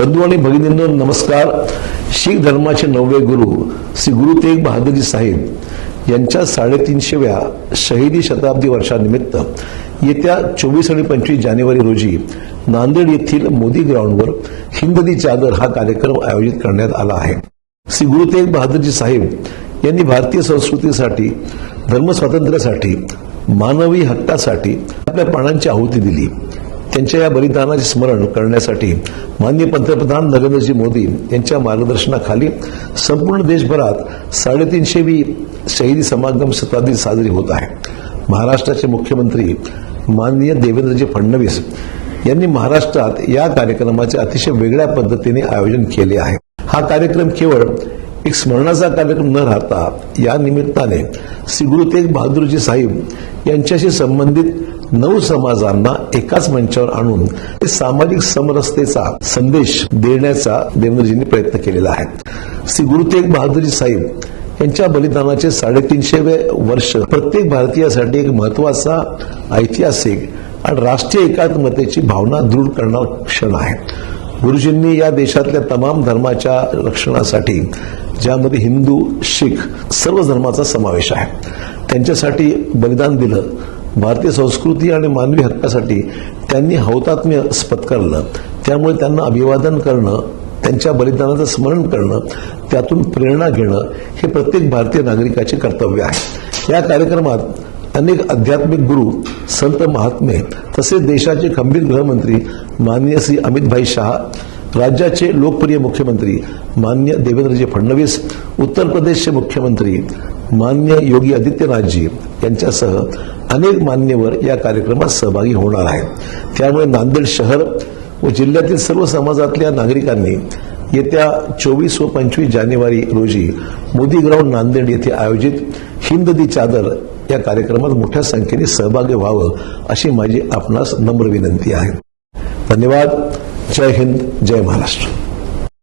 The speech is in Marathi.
बंधू आणि भगिनींनो नमस्कार। शीख धर्माचे नववे गुरु श्री गुरु तेग बहादुरजी साहेब यांच्या 350व्या शहीदी शताब्दी वर्षानिमित्त येत्या 24 आणि 25 जानेवारी रोजी नांदेड येथील मोदी ग्राउंडवर हिंद दी चादर हा कार्यक्रम आयोजित करण्यात आला आहे। श्री गुरु तेग बहादुरजी साहेब यांनी भारतीय संस्कृतीसाठी, धर्मस्वातंत्र्यासाठी, मानवी हक्कासाठी आपल्या प्राणांची आहुती दिली। त्यांच्या या बलिदानाचे स्मरण करण्यासाठी माननीय पंतप्रधान नरेंद्रजी मोदी यांच्या मार्गदर्शनाखाली संपूर्ण देशभरात 350वी शहीदी समागम शताब्दी साजरी होत आहे। महाराष्ट्राचे मुख्यमंत्री माननीय देवेंद्रजी फडणवीस यांनी महाराष्ट्रात या कार्यक्रमाचे अतिशय वेगळ्या पद्धतीने आयोजन केले आहे। हा कार्यक्रम केवळ एक स्मरणाचा कार्यक्रम न राहता या निमित्ताने श्री गुरु तेग बहादुरजी साहेब यांच्याशी संबंधित 9 समाजांना एकाच मंचावर आणून सामाजिक समरसतेचा संदेश देण्याचा देवेंद्रजींनी प्रयत्न केलेला आहे। श्री गुरु तेग बहादुरजी साहेब यांच्या बलिदानाचे 350वे वर्ष प्रत्येक भारतीयासाठी एक महत्त्वाचा, ऐतिहासिक आणि राष्ट्रीय एकात्मतेची भावना दृढ करणारा क्षण आहे। गुरुजींनी या देशातल्या तमाम धर्माच्या रक्षणासाठी, ज्यामध्ये हिंदू, शीख सर्व धर्माचा समावेश आहे, त्यांच्यासाठी बलिदान दिलं। भारतीय संस्कृती आणि मानवी हक्कासाठी त्यांनी हौतात्म्य पत्करलं। त्यामुळे त्यांना अभिवादन करणं, त्यांच्या बलिदानाचं स्मरण करणं, त्यातून प्रेरणा घेणं हे प्रत्येक भारतीय नागरिकाचे कर्तव्य आहे। या कार्यक्रमात अनेक आध्यात्मिक गुरु, संत महात्मे तसेच देशाचे खंबीर गृहमंत्री माननीय श्री अमितभाई शाह, राज्याचे लोकप्रिय मुख्यमंत्री माननीय देवेंद्रजी फडणवीस, उत्तर प्रदेशचे मुख्यमंत्री माननीय योगी आदित्यनाथजी यांच्यासह अनेक मान्यवर या कार्यक्रमात सहभागी होणार आहेत। त्यामुळे नांदेड शहर व जिल्ह्यातील सर्व समाजातल्या नागरिकांनी येत्या 24 व 25 जानेवारी रोजी मोदी ग्राउंड नांदेड येथे आयोजित हिंद दी चादर या कार्यक्रमात मोठ्या संख्येने सहभागी व्हावं अशी माझी आपणास नम्र विनंती आहे। धन्यवाद। जय हिंद, जय महाराष्ट्र।